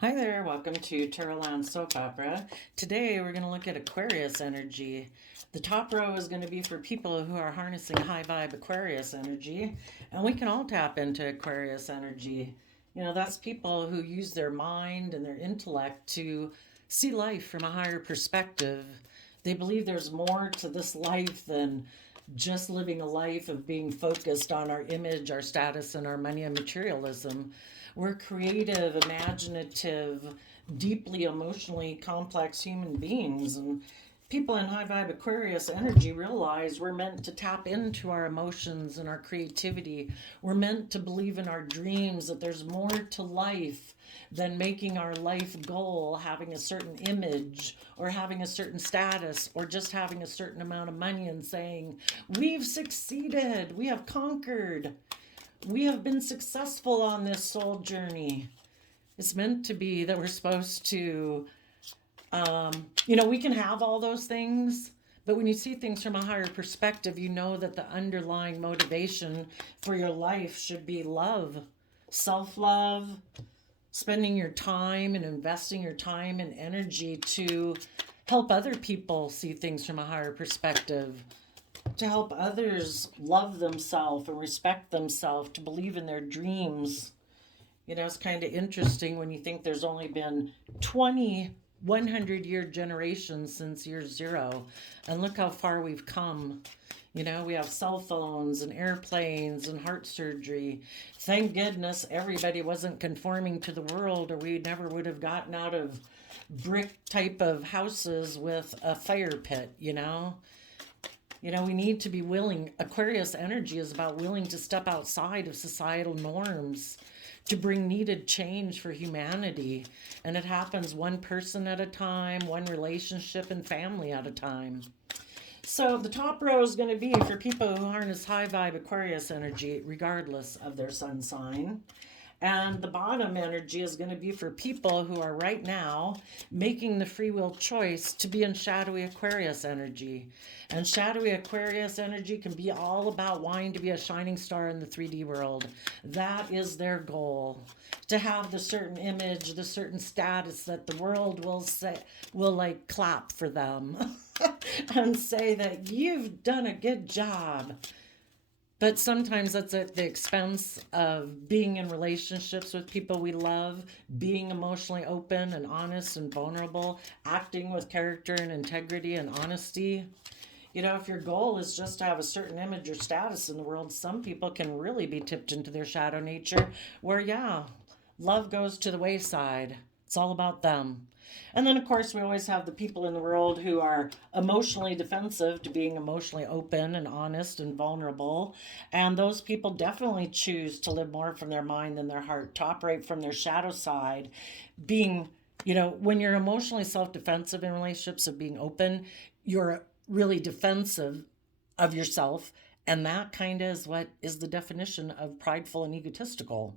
Hi there, welcome to Terraland Soap Opera. Today we're going to look at Aquarius energy. The top row is going to be for people who are harnessing high vibe Aquarius energy, and we can all tap into Aquarius energy. You know, that's people who use their mind and their intellect to see life from a higher perspective. They believe there's more to this life than just living a life of being focused on our image, our status, and our money and materialism. We're creative, imaginative, deeply emotionally complex human beings. And people in high vibe Aquarius energy realize we're meant to tap into our emotions and our creativity. We're meant to believe in our dreams, that there's more to life than making our life goal having a certain image or having a certain status or just having a certain amount of money and saying, we've succeeded, we have conquered, we have been successful on this soul journey. It's meant to be that we're supposed to, we can have all those things, but when you see things from a higher perspective, you know that the underlying motivation for your life should be love, self love, spending your time and investing your time and energy to help other people see things from a higher perspective, to help others love themselves and respect themselves, to believe in their dreams. You know, it's kind of interesting when you think there's only been 20 100-year generations since year zero, and look how far we've come. You know, we have cell phones and airplanes and heart surgery. Thank goodness everybody wasn't conforming to the world, or we never would have gotten out of brick type of houses with a fire pit, you know? You know, we need to be willing. Aquarius energy is about willing to step outside of societal norms to bring needed change for humanity. And it happens one person at a time, one relationship and family at a time. So the top row is going to be for people who harness high vibe Aquarius energy, regardless of their sun sign. And the bottom energy is going to be for people who are right now making the free will choice to be in shadowy Aquarius energy. And shadowy Aquarius energy can be all about wanting to be a shining star in the 3D world. That is their goal. To have the certain image, the certain status that the world will say, will like clap for them and say that you've done a good job. But sometimes that's at the expense of being in relationships with people we love, being emotionally open and honest and vulnerable, acting with character and integrity and honesty. You know, if your goal is just to have a certain image or status in the world, some people can really be tipped into their shadow nature where, yeah, love goes to the wayside. It's all about them. And then, of course, we always have the people in the world who are emotionally defensive to being emotionally open and honest and vulnerable. And those people definitely choose to live more from their mind than their heart, to operate from their shadow side. Being, you know, when you're emotionally self defensive in relationships of being open, you're really defensive of yourself. And that kind of is what is the definition of prideful and egotistical.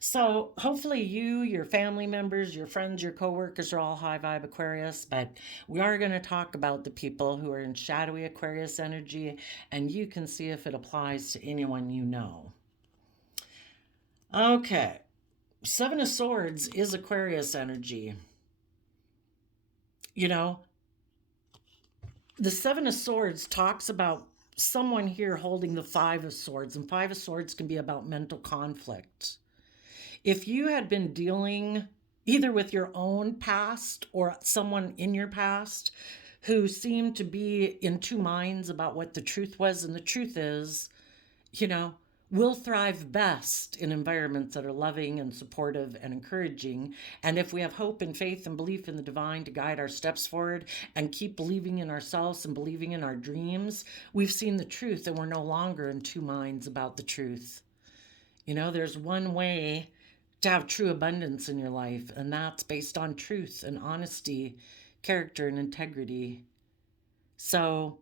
So hopefully you, your family members, your friends, your coworkers are all high vibe Aquarius, but we are going to talk about the people who are in shadowy Aquarius energy, and you can see if it applies to anyone you know. Okay. Seven of Swords is Aquarius energy. You know, the Seven of Swords talks about someone here holding the Five of Swords, and Five of Swords can be about mental conflict. If you had been dealing either with your own past or someone in your past who seemed to be in two minds about what the truth was, and the truth is, you know, we'll thrive best in environments that are loving and supportive and encouraging. And if we have hope and faith and belief in the divine to guide our steps forward and keep believing in ourselves and believing in our dreams, we've seen the truth and we're no longer in two minds about the truth. You know, there's one way to have true abundance in your life, and that's based on truth and honesty, character and integrity. So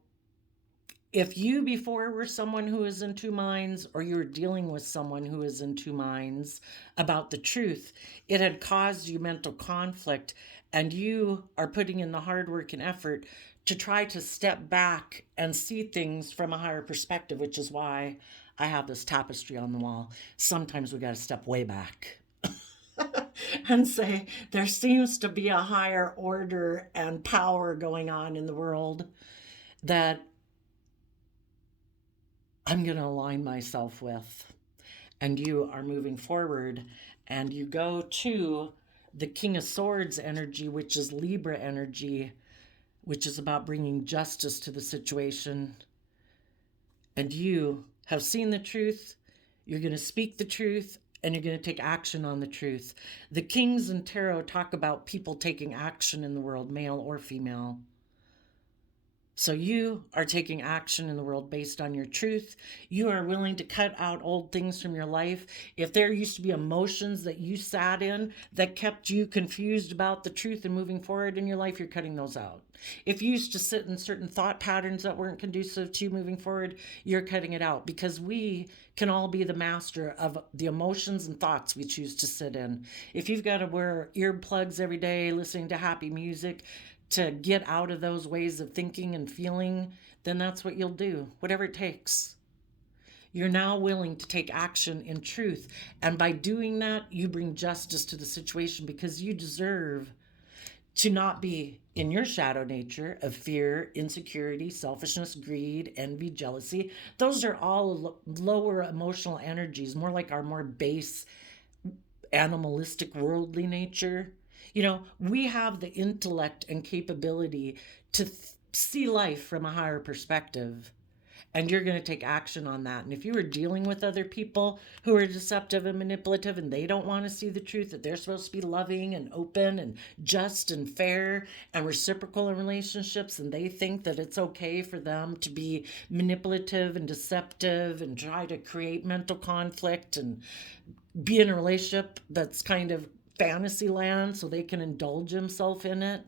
if you before were someone who is in two minds, or you were dealing with someone who is in two minds about the truth, it had caused you mental conflict, and you are putting in the hard work and effort to try to step back and see things from a higher perspective, which is why I have this tapestry on the wall. Sometimes we got to step way back. and say, there seems to be a higher order and power going on in the world that I'm going to align myself with. And you are moving forward, and you go to the King of Swords energy, which is Libra energy, which is about bringing justice to the situation. And you have seen the truth, you're going to speak the truth, and you're going to take action on the truth. The kings in tarot talk about people taking action in the world, male or female. So you are taking action in the world based on your truth. You are willing to cut out old things from your life. If there used to be emotions that you sat in that kept you confused about the truth and moving forward in your life, you're cutting those out. If you used to sit in certain thought patterns that weren't conducive to you moving forward, you're cutting it out, because we can all be the master of the emotions and thoughts we choose to sit in. If you've got to wear earplugs every day listening to happy music to get out of those ways of thinking and feeling, then that's what you'll do, whatever it takes. You're now willing to take action in truth. And by doing that, you bring justice to the situation, because you deserve to not be in your shadow nature of fear, insecurity, selfishness, greed, envy, jealousy. Those are all lower emotional energies, more like our more base animalistic, worldly nature. We have the intellect and capability to see life from a higher perspective. And you're going to take action on that. And if you are dealing with other people who are deceptive and manipulative, and they don't want to see the truth, that they're supposed to be loving and open and just and fair and reciprocal in relationships, and they think that it's okay for them to be manipulative and deceptive and try to create mental conflict and be in a relationship that's kind of fantasy land so they can indulge themselves in it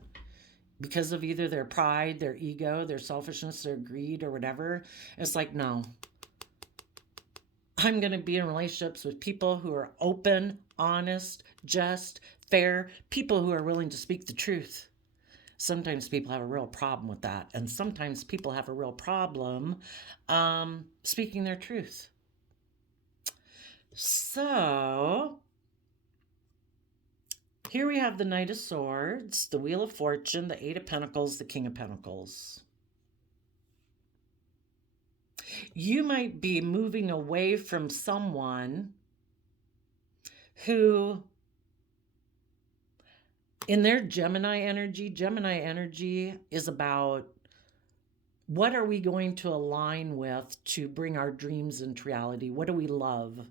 because of either their pride, their ego, their selfishness, their greed, or whatever. It's like, no. I'm going to be in relationships with people who are open, honest, just, fair, people who are willing to speak the truth. Sometimes people have a real problem with that, and sometimes people have a real problem speaking their truth. So here we have the Knight of Swords, the Wheel of Fortune, the Eight of Pentacles, the King of Pentacles. You might be moving away from someone who, in their Gemini energy is about, what are we going to align with to bring our dreams into reality? What do we love?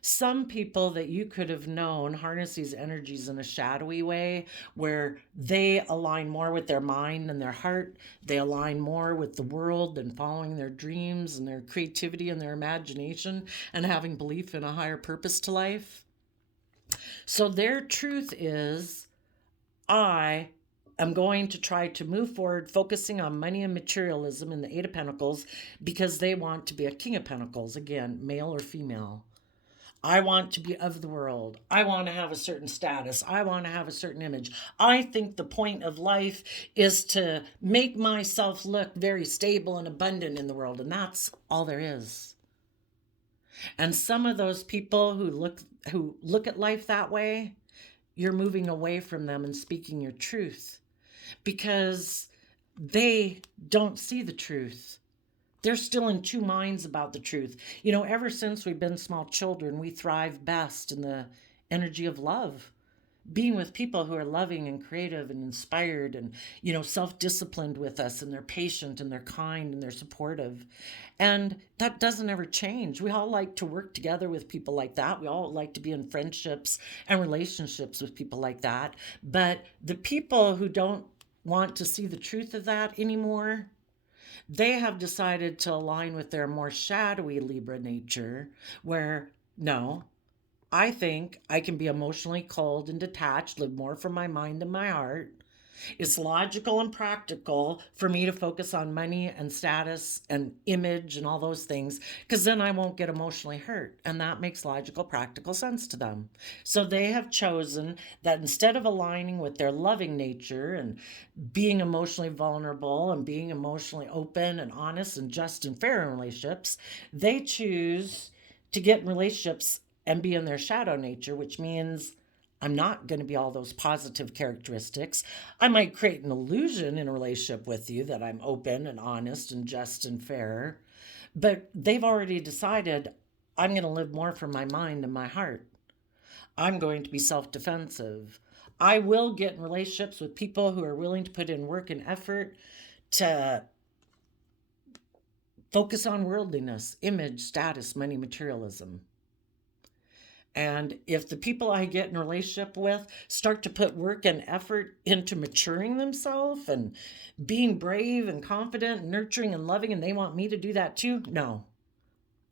Some people that you could have known harness these energies in a shadowy way, where they align more with their mind and their heart. They align more with the world and following their dreams and their creativity and their imagination and having belief in a higher purpose to life. So their truth is, I am going to try to move forward focusing on money and materialism in the Eight of Pentacles, because they want to be a King of Pentacles, again, male or female. I want to be of the world. I want to have a certain status. I want to have a certain image. I think the point of life is to make myself look very stable and abundant in the world, and that's all there is. And some of those people who look at life that way, you're moving away from them and speaking your truth, because they don't see the truth. They're still in two minds about the truth. Ever since we've been small children, we thrive best in the energy of love. Being with people who are loving and creative and inspired and, self-disciplined with us, and they're patient and they're kind and they're supportive. And that doesn't ever change. We all like to work together with people like that. We all like to be in friendships and relationships with people like that. But the people who don't want to see the truth of that anymore, they have decided to align with their more shadowy Libra nature, where, no, I think I can be emotionally cold and detached, live more from my mind than my heart. It's logical and practical for me to focus on money and status and image and all those things, because then I won't get emotionally hurt. And that makes logical, practical sense to them. So they have chosen that instead of aligning with their loving nature and being emotionally vulnerable and being emotionally open and honest and just and fair in relationships, they choose to get in relationships and be in their shadow nature, which means I'm not going to be all those positive characteristics. I might create an illusion in a relationship with you that I'm open and honest and just and fair, but they've already decided I'm going to live more from my mind and my heart. I'm going to be self defensive. I will get in relationships with people who are willing to put in work and effort to focus on worldliness, image, status, money, materialism. And if the people I get in a relationship with start to put work and effort into maturing themselves and being brave and confident and nurturing and loving, and they want me to do that too, no.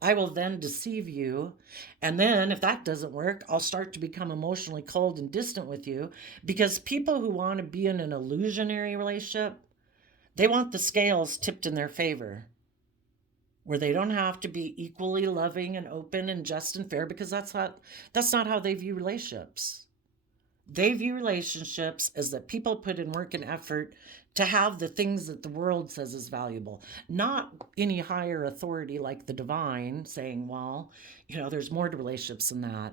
I will then deceive you. And then, if that doesn't work, I'll start to become emotionally cold and distant with you, because people who want to be in an illusionary relationship, they want the scales tipped in their favor, where they don't have to be equally loving and open and just and fair, because that's not how they view relationships. They view relationships as that people put in work and effort to have the things that the world says is valuable, not any higher authority like the divine saying, well, there's more to relationships than that.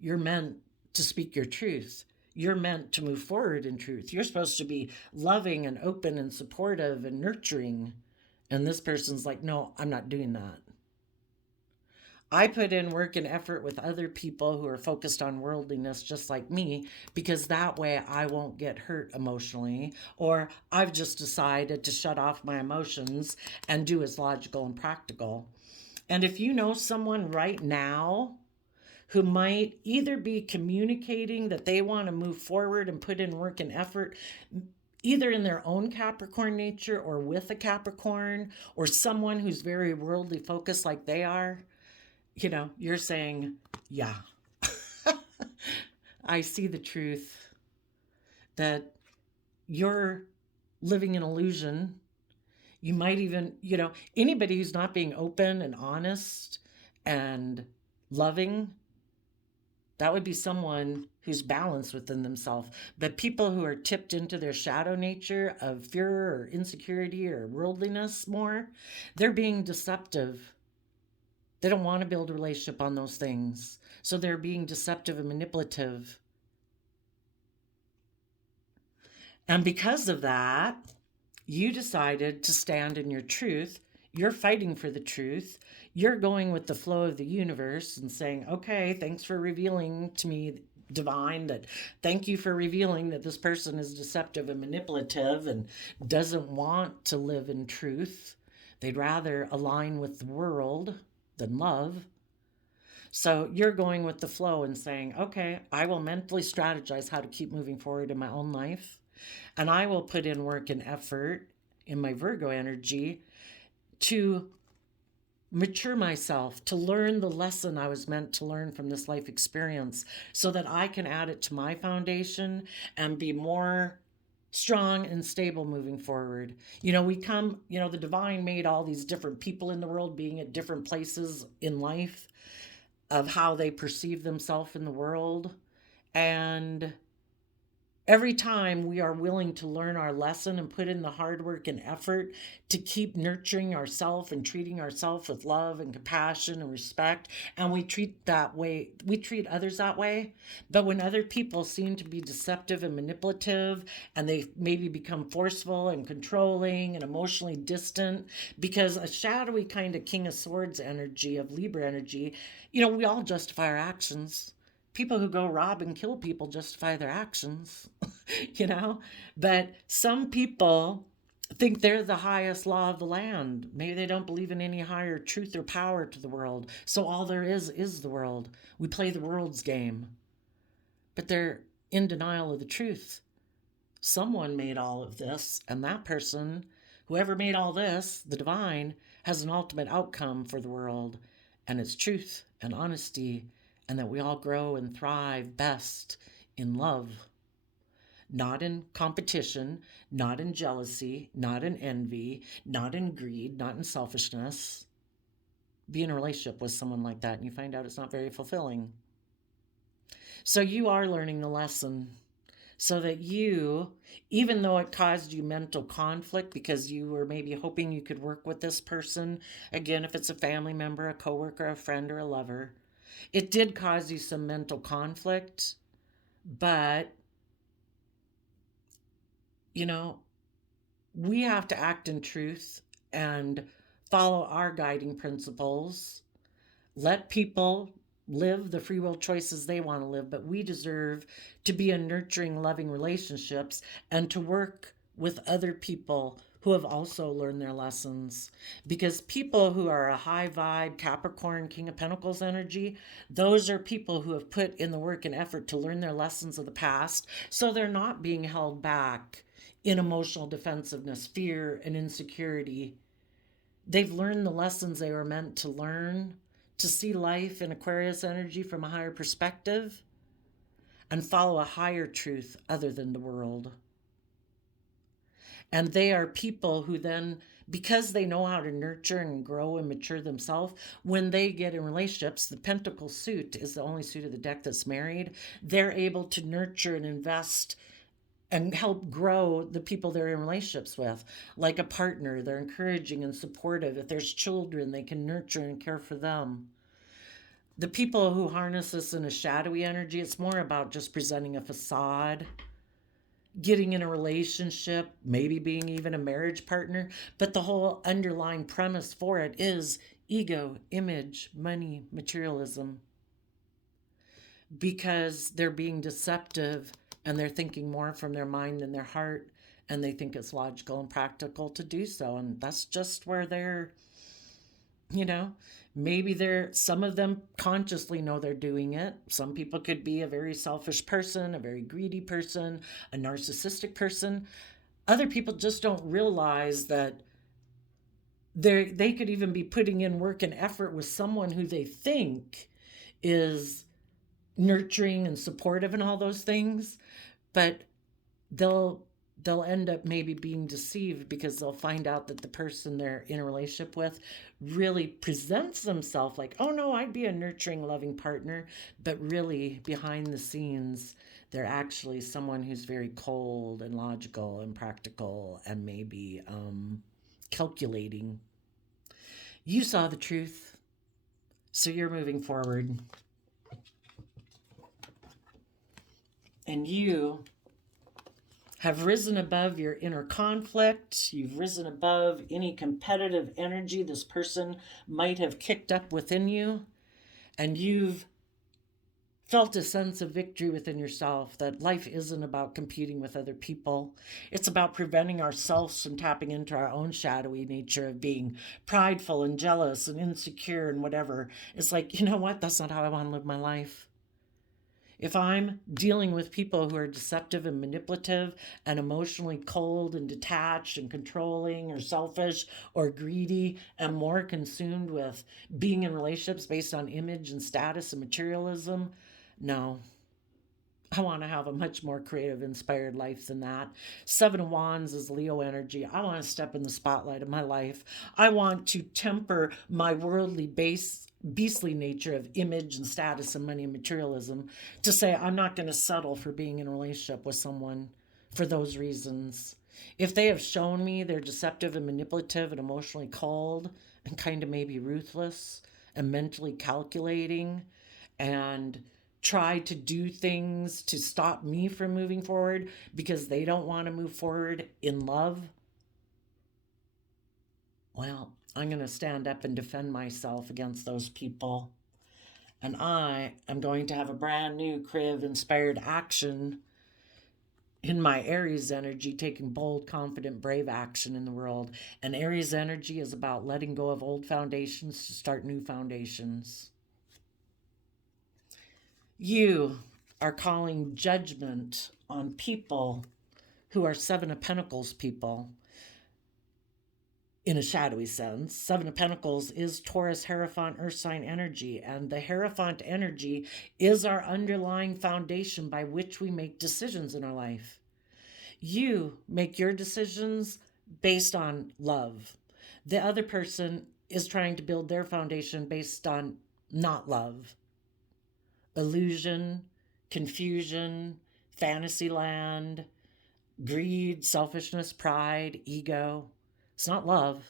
You're meant to speak your truth. You're meant to move forward in truth. You're supposed to be loving and open and supportive and nurturing. And this person's like, no, I'm not doing that. I put in work and effort with other people who are focused on worldliness just like me, because that way I won't get hurt emotionally, or I've just decided to shut off my emotions and do as logical and practical. And if you know someone right now who might either be communicating that they want to move forward and put in work and effort, either in their own Capricorn nature or with a Capricorn, or someone who's very worldly focused like they are, you're saying, yeah, I see the truth that you're living an illusion. You might even, anybody who's not being open and honest and loving, that would be someone who's balanced within themselves. But people who are tipped into their shadow nature of fear or insecurity or worldliness more, they're being deceptive. They don't want to build a relationship on those things. So they're being deceptive and manipulative. And because of that, you decided to stand in your truth. You're fighting for the truth. You're going with the flow of the universe and saying, okay, thanks for revealing to me, divine, that thank you for revealing that this person is deceptive and manipulative and doesn't want to live in truth. They'd rather align with the world than love. So you're going with the flow and saying, okay, I will mentally strategize how to keep moving forward in my own life. And I will put in work and effort in my Virgo energy to mature myself, to learn the lesson I was meant to learn from this life experience, so that I can add it to my foundation and be more strong and stable moving forward. The divine made all these different people in the world being at different places in life of how they perceive themselves in the world. And every time we are willing to learn our lesson and put in the hard work and effort to keep nurturing ourselves and treating ourselves with love and compassion and respect, and we treat others that way. But when other people seem to be deceptive and manipulative, and they maybe become forceful and controlling and emotionally distant, because a shadowy kind of King of Swords energy, of Libra energy, we all justify our actions. People who go rob and kill people justify their actions, But some people think they're the highest law of the land. Maybe they don't believe in any higher truth or power to the world. So all there is the world. We play the world's game. But they're in denial of the truth. Someone made all of this, and that person, whoever made all this, the divine, has an ultimate outcome for the world, and it's truth and honesty, and that we all grow and thrive best in love. Not in competition, not in jealousy, not in envy, not in greed, not in selfishness. Be in a relationship with someone like that and you find out it's not very fulfilling. So you are learning the lesson, so that you, even though it caused you mental conflict because you were maybe hoping you could work with this person, again, if it's a family member, a coworker, a friend, or a lover, It did cause you some mental conflict, but, you know, we have to act in truth and follow our guiding principles. Let people live the free will choices they want to live, but we deserve to be in nurturing, loving relationships and to work with other people who have also learned their lessons. Because people who are a high vibe, Capricorn, King of Pentacles energy, those are people who have put in the work and effort to learn their lessons of the past, so they're not being held back in emotional defensiveness, fear, and insecurity. They've learned the lessons they were meant to learn, to see life in Aquarius energy from a higher perspective and follow a higher truth other than the world. And they are people who then, because they know how to nurture and grow and mature themselves, when they get in relationships, the Pentacle suit is the only suit of the deck that's married. They're able to nurture and invest and help grow the people they're in relationships with. Like a partner, they're encouraging and supportive. If there's children, they can nurture and care for them. The people who harness this in a shadowy energy, it's more about just presenting a facade, getting in a relationship, maybe being even a marriage partner. But the whole underlying premise for it is ego, image, money, materialism. Because they're being deceptive and they're thinking more from their mind than their heart, and they think it's logical and practical to do so. And that's just where they're, you know, maybe some of them consciously know they're doing it. Some people could be a very selfish person, a very greedy person, a narcissistic person. Other people just don't realize that they could even be putting in work and effort with someone who they think is nurturing and supportive and all those things, but they'll end up maybe being deceived because they'll find out that the person they're in a relationship with really presents themselves like, oh no, I'd be a nurturing, loving partner, but really behind the scenes they're actually someone who's very cold and logical and practical and maybe calculating. You saw the truth, so you're moving forward. And you have risen above your inner conflict. You've risen above any competitive energy this person might have kicked up within you. And you've felt a sense of victory within yourself that life isn't about competing with other people. It's about preventing ourselves from tapping into our own shadowy nature of being prideful and jealous and insecure and whatever. It's like, you know what? That's not how I want to live my life. If I'm dealing with people who are deceptive and manipulative and emotionally cold and detached and controlling or selfish or greedy and more consumed with being in relationships based on image and status and materialism, no. I want to have a much more creative, inspired life than that. Seven of Wands is Leo energy. I want to step in the spotlight of my life. I want to temper my worldly beastly nature of image and status and money and materialism to say I'm not going to settle for being in a relationship with someone for those reasons. If they have shown me they're deceptive and manipulative and emotionally cold and kind of maybe ruthless and mentally calculating and try to do things to stop me from moving forward because they don't want to move forward in love, well, I'm going to stand up and defend myself against those people. And I am going to have a brand new creative inspired action in my Aries energy, taking bold, confident, brave action in the world. And Aries energy is about letting go of old foundations to start new foundations. You are calling judgment on people who are Seven of Pentacles people in a shadowy sense. Seven of Pentacles is Taurus, Hierophant, Earth sign energy, and the Hierophant energy is our underlying foundation by which we make decisions in our life. You make your decisions based on love. The other person is trying to build their foundation based on not love. Illusion, confusion, fantasy land, greed, selfishness, pride, ego. It's not love.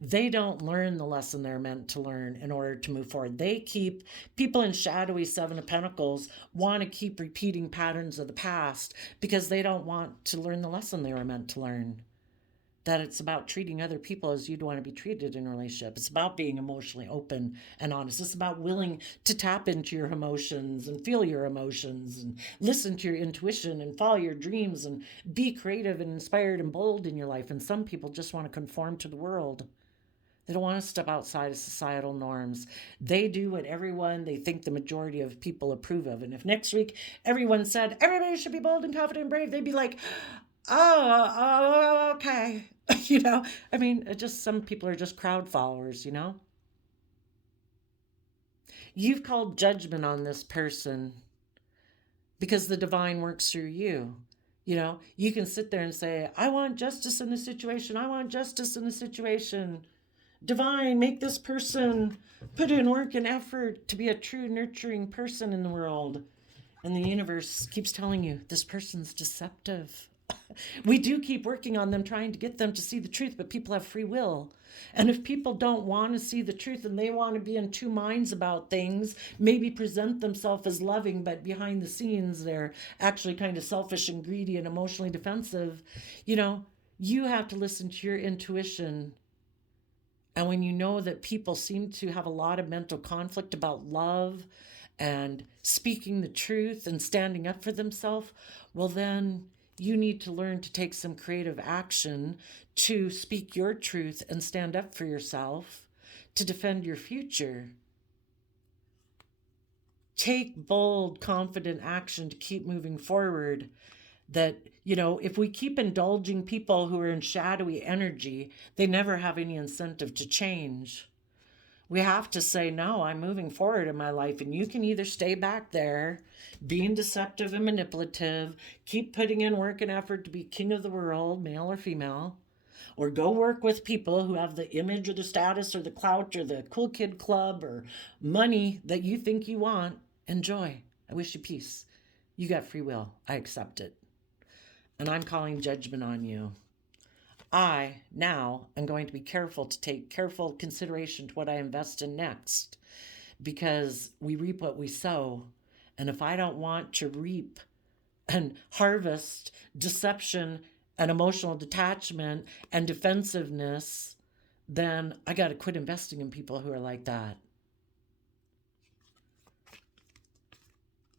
They don't learn the lesson they're meant to learn in order to move forward. They keep people in shadowy Seven of Pentacles want to keep repeating patterns of the past because they don't want to learn the lesson they were meant to learn. That it's about treating other people as you'd want to be treated in a relationship. It's about being emotionally open and honest. It's about willing to tap into your emotions and feel your emotions and listen to your intuition and follow your dreams and be creative and inspired and bold in your life. And some people just want to conform to the world. They don't want to step outside of societal norms. They do what they think the majority of people approve of. And if next week everyone said everybody should be bold and confident and brave, they'd be like, oh, okay. Some people are just crowd followers. You've called judgment on this person because the divine works through you. You can sit there and say, I want justice in this situation. I want justice in this situation. Divine, make this person put in work and effort to be a true, nurturing person in the world. And the universe keeps telling you, this person's deceptive. We do keep working on them, trying to get them to see the truth, but people have free will. And if people don't want to see the truth and they want to be in two minds about things, maybe present themselves as loving, but behind the scenes, they're actually kind of selfish and greedy and emotionally defensive, you have to listen to your intuition. And when you know that people seem to have a lot of mental conflict about love and speaking the truth and standing up for themselves, well, then you need to learn to take some creative action to speak your truth and stand up for yourself, to defend your future. Take bold, confident action to keep moving forward. That, if we keep indulging people who are in shadowy energy, they never have any incentive to change. We have to say, no, I'm moving forward in my life, and you can either stay back there being deceptive and manipulative, keep putting in work and effort to be king of the world, male or female, or go work with people who have the image or the status or the clout or the cool kid club or money that you think you want. Enjoy. I wish you peace. You got free will. I accept it. And I'm calling judgment on you. I now am going to be careful to take careful consideration to what I invest in next, because we reap what we sow. And if I don't want to reap and harvest deception and emotional detachment and defensiveness, then I got to quit investing in people who are like that.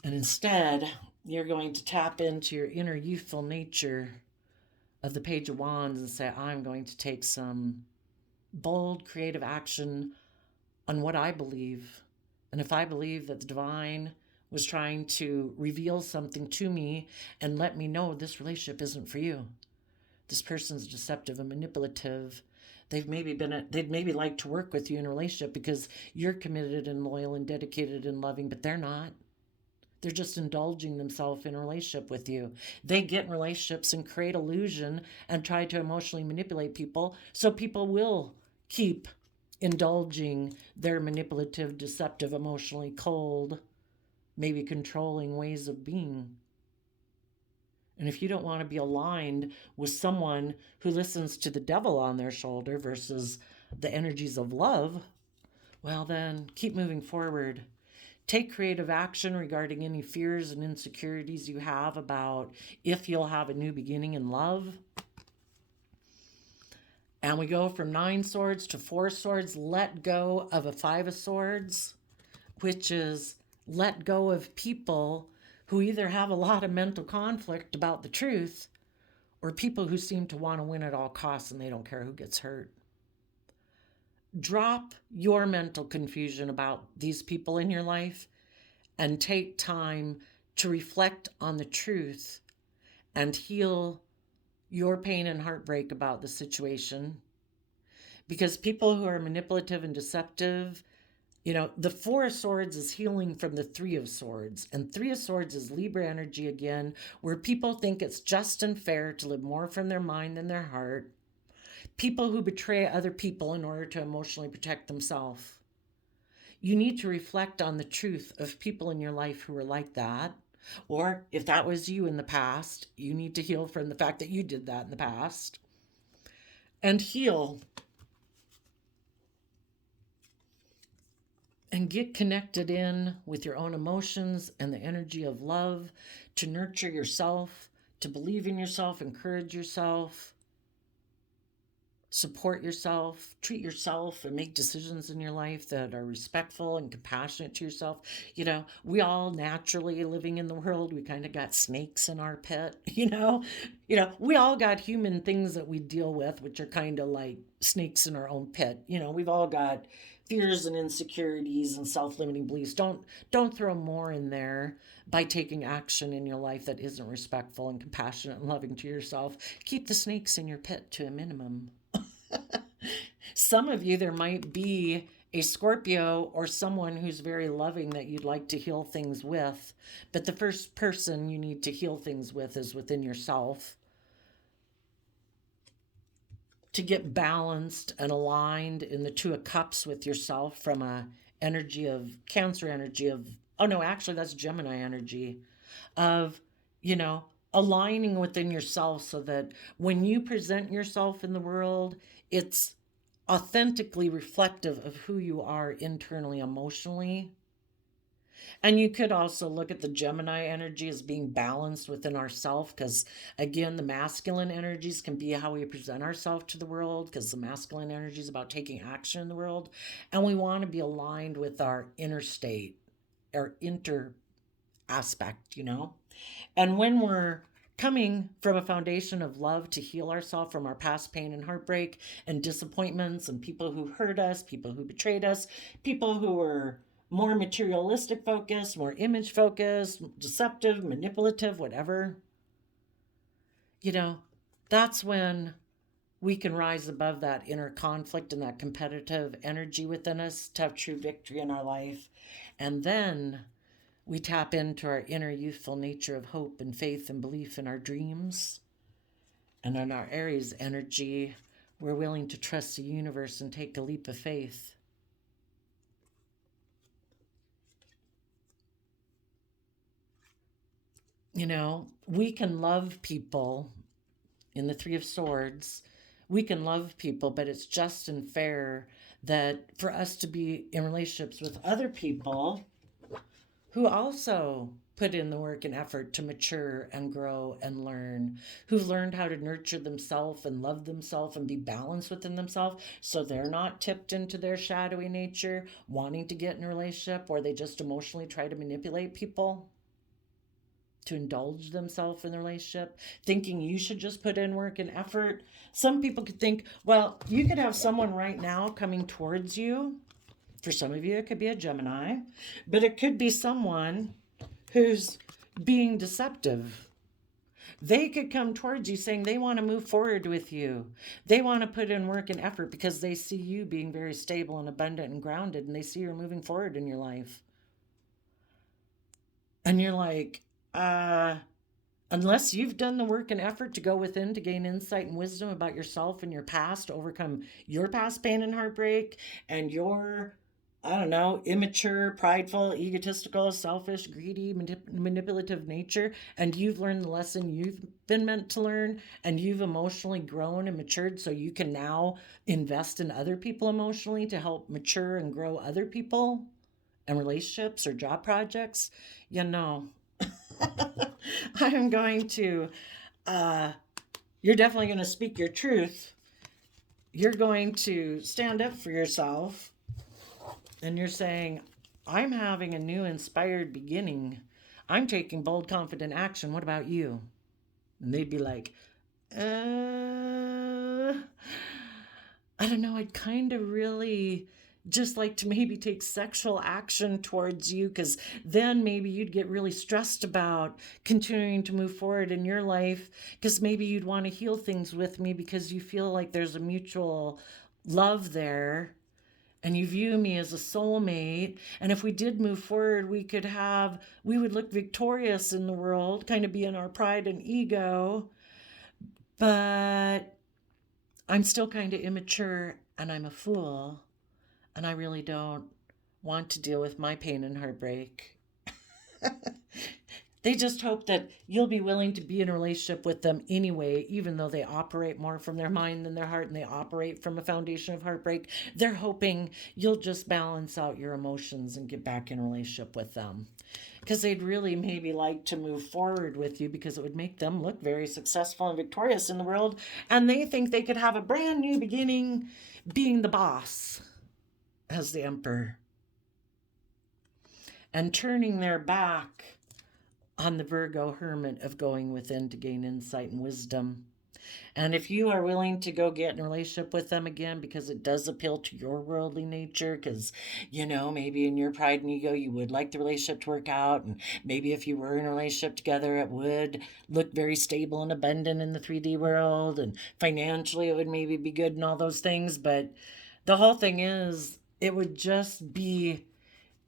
And instead, you're going to tap into your inner youthful nature of the Page of Wands and say, I'm going to take some bold, creative action on what I believe. And if I believe that the divine was trying to reveal something to me and let me know this relationship isn't for you, this person's deceptive and manipulative, they'd maybe like to work with you in a relationship because you're committed and loyal and dedicated and loving, but they're not. They're just indulging themselves in a relationship with you. They get in relationships and create illusion and try to emotionally manipulate people, so people will keep indulging their manipulative, deceptive, emotionally cold, maybe controlling ways of being. And if you don't want to be aligned with someone who listens to the devil on their shoulder versus the energies of love, well, then keep moving forward. Take creative action regarding any fears and insecurities you have about if you'll have a new beginning in love. And we go from 9 swords to 4 swords. Let go of a 5 of swords, which is let go of people who either have a lot of mental conflict about the truth or people who seem to want to win at all costs and they don't care who gets hurt. Drop your mental confusion about these people in your life and take time to reflect on the truth and heal your pain and heartbreak about the situation. Because people who are manipulative and deceptive, the 4 of Swords is healing from the 3 of Swords. And 3 of Swords is Libra energy again, where people think it's just and fair to live more from their mind than their heart. People who betray other people in order to emotionally protect themselves. You need to reflect on the truth of people in your life who are like that. Or if that was you in the past, you need to heal from the fact that you did that in the past. And heal and get connected in with your own emotions and the energy of love to nurture yourself, to believe in yourself, encourage yourself, support yourself, treat yourself, and make decisions in your life that are respectful and compassionate to yourself. We all naturally living in the world, we kind of got snakes in our pit, we all got human things that we deal with, which are kind of like snakes in our own pit. We've all got fears and insecurities and self-limiting beliefs. Don't throw more in there by taking action in your life that isn't respectful and compassionate and loving to yourself. Keep the snakes in your pit to a minimum. Some of you, there might be a Scorpio or someone who's very loving that you'd like to heal things with, but the first person you need to heal things with is within yourself, to get balanced and aligned in the Two of Cups with yourself from a energy of Cancer energy of, oh no, actually that's Gemini energy of, you know, aligning within yourself so that when you present yourself in the world, it's authentically reflective of who you are internally, emotionally. And you could also look at the Gemini energy as being balanced within ourself, because again, the masculine energies can be how we present ourselves to the world, because the masculine energy is about taking action in the world. And we want to be aligned with our inner state, our inter aspect, And when we're coming from a foundation of love to heal ourselves from our past pain and heartbreak and disappointments and people who hurt us, people who betrayed us, people who were more materialistic focused, more image focused, deceptive, manipulative, whatever, that's when we can rise above that inner conflict and that competitive energy within us to have true victory in our life. And then we tap into our inner youthful nature of hope and faith and belief in our dreams. And in our Aries energy, we're willing to trust the universe and take a leap of faith. We can love people in the Three of Swords. We can love people, but it's just and fair that for us to be in relationships with other people who also put in the work and effort to mature and grow and learn, who've learned how to nurture themselves and love themselves and be balanced within themselves so they're not tipped into their shadowy nature, wanting to get in a relationship where they just emotionally try to manipulate people to indulge themselves in the relationship, thinking you should just put in work and effort. Some people could think, well, you could have someone right now coming towards you. For some of you, it could be a Gemini, but it could be someone who's being deceptive. They could come towards you saying they want to move forward with you. They want to put in work and effort because they see you being very stable and abundant and grounded, and they see you're moving forward in your life. And you're like, unless you've done the work and effort to go within to gain insight and wisdom about yourself and your past, to overcome your past pain and heartbreak and your, I don't know, immature, prideful, egotistical, selfish, greedy, manipulative nature, and you've learned the lesson you've been meant to learn, and you've emotionally grown and matured so you can now invest in other people emotionally to help mature and grow other people and relationships or job projects, I'm going to, you're definitely going to speak your truth. You're going to stand up for yourself. And you're saying, I'm having a new inspired beginning. I'm taking bold, confident action. What about you? And they'd be like, I don't know. I'd kind of really just like to maybe take sexual action towards you, because then maybe you'd get really stressed about continuing to move forward in your life, because maybe you'd want to heal things with me because you feel like there's a mutual love there and you view me as a soulmate. And if we did move forward, we would look victorious in the world, kind of be in our pride and ego. But I'm still kind of immature and I'm a fool. And I really don't want to deal with my pain and heartbreak. They just hope that you'll be willing to be in a relationship with them anyway, even though they operate more from their mind than their heart and they operate from a foundation of heartbreak. They're hoping you'll just balance out your emotions and get back in a relationship with them. Because they'd really maybe like to move forward with you because it would make them look very successful and victorious in the world. And they think they could have a brand new beginning being the boss as the emperor and turning their back on the Virgo hermit of going within to gain insight and wisdom. And if you are willing to go get in a relationship with them again because it does appeal to your worldly nature, because, maybe in your pride and ego, you would like the relationship to work out. And maybe if you were in a relationship together, it would look very stable and abundant in the 3D world. And financially, it would maybe be good and all those things. But the whole thing is, it would just be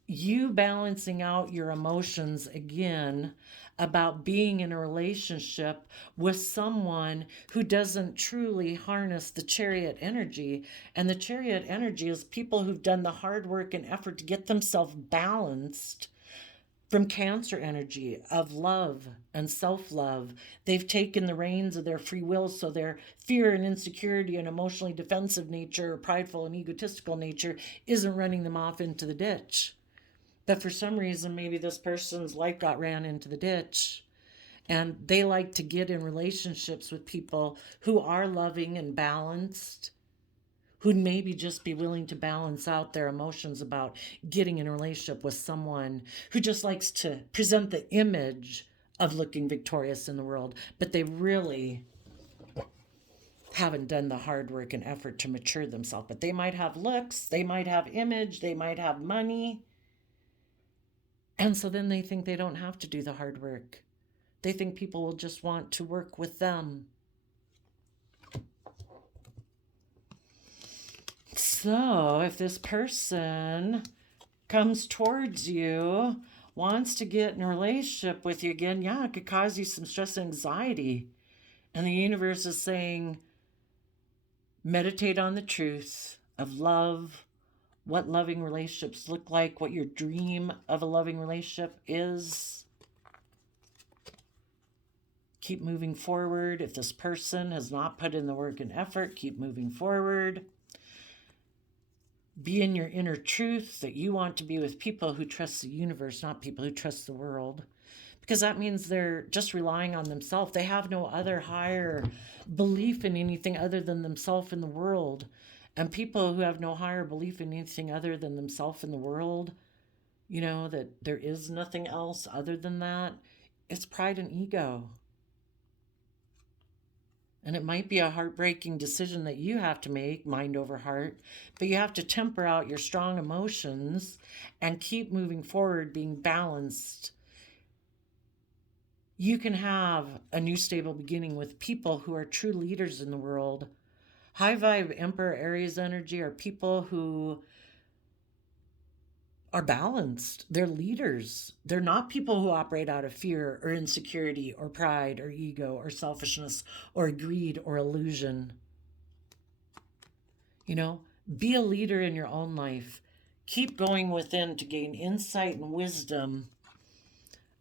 you balancing out your emotions again about being in a relationship with someone who doesn't truly harness the chariot energy. And the chariot energy is people who've done the hard work and effort to get themselves balanced from Cancer energy of love and self-love. They've taken the reins of their free will, so their fear and insecurity and emotionally defensive nature, or prideful and egotistical nature, isn't running them off into the ditch. But for some reason, maybe this person's life got ran into the ditch. And they like to get in relationships with people who are loving and balanced, who'd maybe just be willing to balance out their emotions about getting in a relationship with someone who just likes to present the image of looking victorious in the world, but they really haven't done the hard work and effort to mature themselves. But they might have looks, they might have image, they might have money. And so then they think they don't have to do the hard work. They think people will just want to work with them. So if this person comes towards you, wants to get in a relationship with you again, yeah, it could cause you some stress and anxiety. And the universe is saying, meditate on the truth of love, what loving relationships look like, what your dream of a loving relationship is. Keep moving forward. If this person has not put in the work and effort, keep moving forward. Be in your inner truth that you want to be with people who trust the universe, not people who trust the world. Because that means they're just relying on themselves. They have no other higher belief in anything other than themselves in the world. And people who have no higher belief in anything other than themselves in the world, that there is nothing else other than that, it's pride and ego. And it might be a heartbreaking decision that you have to make, mind over heart, but you have to temper out your strong emotions and keep moving forward, being balanced. You can have a new stable beginning with people who are true leaders in the world. High vibe Emperor Aries energy are people who are balanced. They're leaders. They're not people who operate out of fear or insecurity or pride or ego or selfishness or greed or illusion. Be a leader in your own life. Keep going within to gain insight and wisdom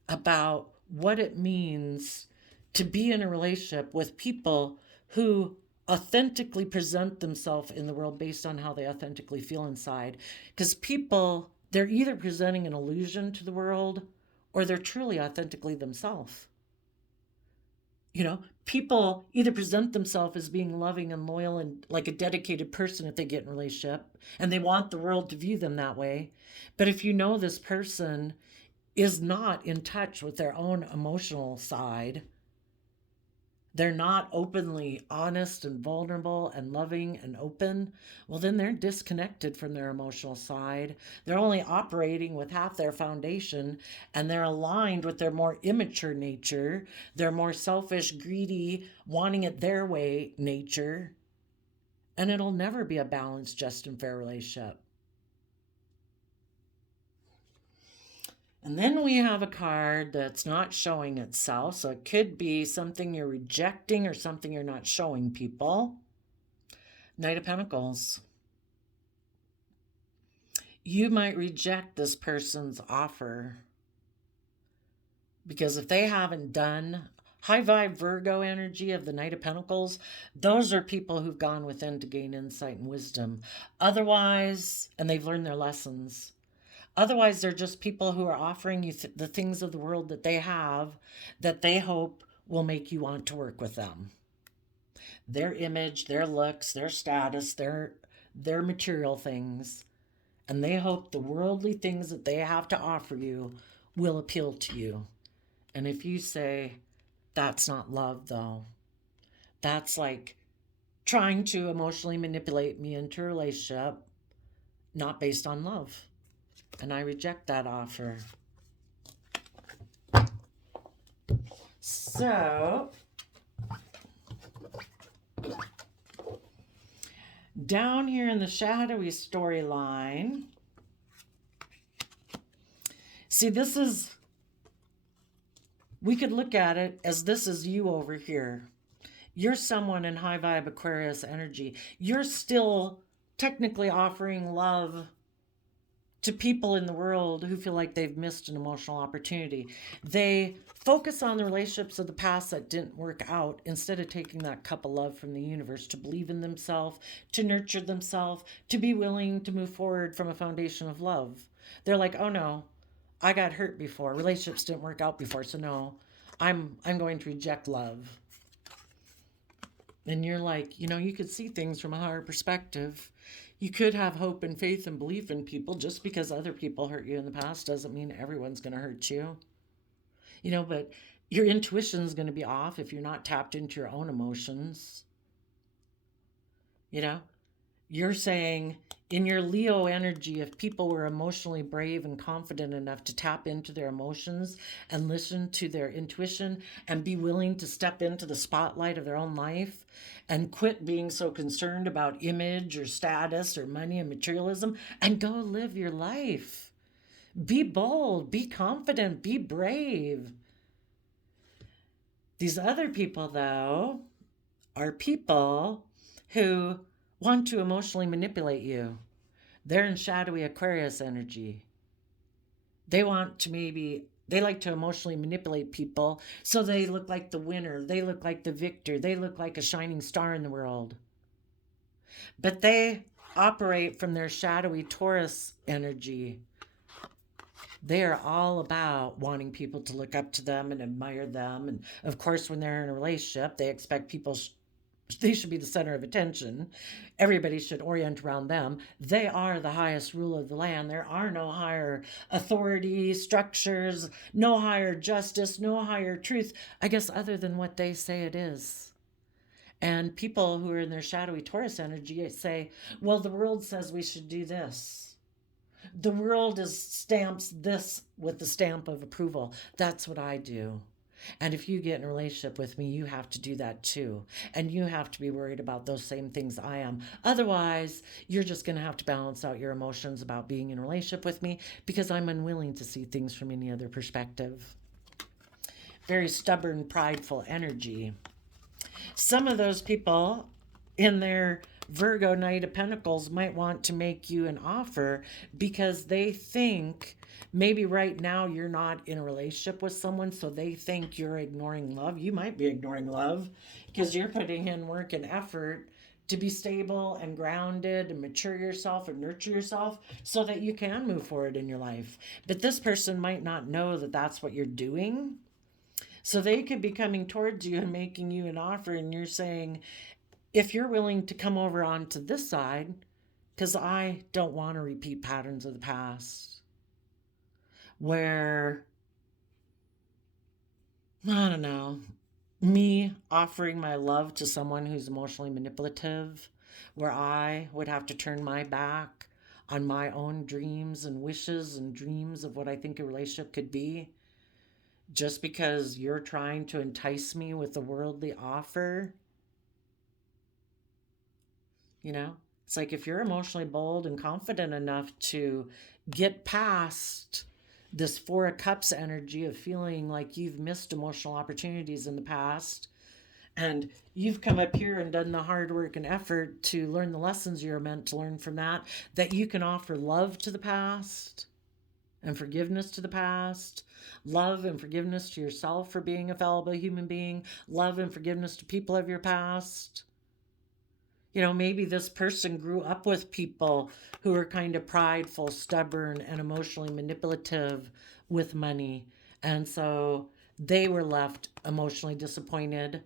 about what it means to be in a relationship with people who authentically present themselves in the world based on how they authentically feel inside. Because people, they're either presenting an illusion to the world or they're truly authentically themselves. People either present themselves as being loving and loyal and like a dedicated person if they get in a relationship, and they want the world to view them that way. But if this person is not in touch with their own emotional side, they're not openly honest and vulnerable and loving and open, well, then they're disconnected from their emotional side. They're only operating with half their foundation, and they're aligned with their more immature nature, their more selfish, greedy, wanting it their way nature. And it'll never be a balanced, just, and fair relationship. And then we have a card that's not showing itself. So it could be something you're rejecting or something you're not showing people. Knight of Pentacles. You might reject this person's offer Because if they haven't done high vibe Virgo energy of the Knight of Pentacles, those are people who've gone within to gain insight and wisdom. Otherwise, and they've learned their lessons. Otherwise, they're just people who are offering you the things of the world that they have that they hope will make you want to work with them. Their image, their looks, their status, their material things. And they hope the worldly things that they have to offer you will appeal to you. And if you say, that's not love, though, that's like trying to emotionally manipulate me into a relationship, not based on love. And I reject that offer. So, down here in the shadowy storyline, see, this is, we could look at it as this is you over here. You're someone in high vibe Aquarius energy. You're still technically offering love to people in the world who feel like they've missed an emotional opportunity. They focus on the relationships of the past that didn't work out instead of taking that cup of love from the universe to believe in themselves, to nurture themselves, to be willing to move forward from a foundation of love. They're like, oh no, I got hurt before. Relationships didn't work out before, so no, I'm going to reject love. And you're like, you could see things from a higher perspective. You could have hope and faith and belief in people. Just because other people hurt you in the past doesn't mean everyone's going to hurt you. But your intuition is going to be off if you're not tapped into your own emotions. You're saying in your Leo energy, if people were emotionally brave and confident enough to tap into their emotions and listen to their intuition and be willing to step into the spotlight of their own life and quit being so concerned about image or status or money and materialism and go live your life. Be bold, be confident, be brave. These other people, though, are people who want to emotionally manipulate you. They're in shadowy Aquarius energy. They like to emotionally manipulate people so they look like the winner. They look like the victor. They look like a shining star in the world. But they operate from their shadowy Taurus energy. They are all about wanting people to look up to them and admire them. And of course, when they're in a relationship, they expect they should be the center of attention. Everybody should orient around them. They are the highest rule of the land. There are no higher authority structures, no higher justice, no higher truth, I guess, other than what they say it is. And people who are in their shadowy Taurus energy say, well, the world says we should do this. The world stamps this with the stamp of approval. That's what I do. And if you get in a relationship with me, you have to do that too. And you have to be worried about those same things I am. Otherwise, you're just going to have to balance out your emotions about being in a relationship with me because I'm unwilling to see things from any other perspective. Very stubborn, prideful energy. Some of those people in their Virgo Knight of Pentacles might want to make you an offer because they think maybe right now you're not in a relationship with someone, so they think you're ignoring love. You might be ignoring love because you're putting in work and effort to be stable and grounded and mature yourself and nurture yourself so that you can move forward in your life. But this person might not know that that's what you're doing. So they could be coming towards you and making you an offer, and you're saying, if you're willing to come over onto this side, because I don't want to repeat patterns of the past where, I don't know, me offering my love to someone who's emotionally manipulative, where I would have to turn my back on my own dreams and wishes and dreams of what I think a relationship could be, just because you're trying to entice me with a worldly offer. It's like if you're emotionally bold and confident enough to get past this Four of Cups energy of feeling like you've missed emotional opportunities in the past, and you've come up here and done the hard work and effort to learn the lessons you're meant to learn from that you can offer love to the past and forgiveness to the past, love and forgiveness to yourself for being a fallible human being, love and forgiveness to people of your past. You know, maybe this person grew up with people who are kind of prideful, stubborn, and emotionally manipulative with money. And so they were left emotionally disappointed.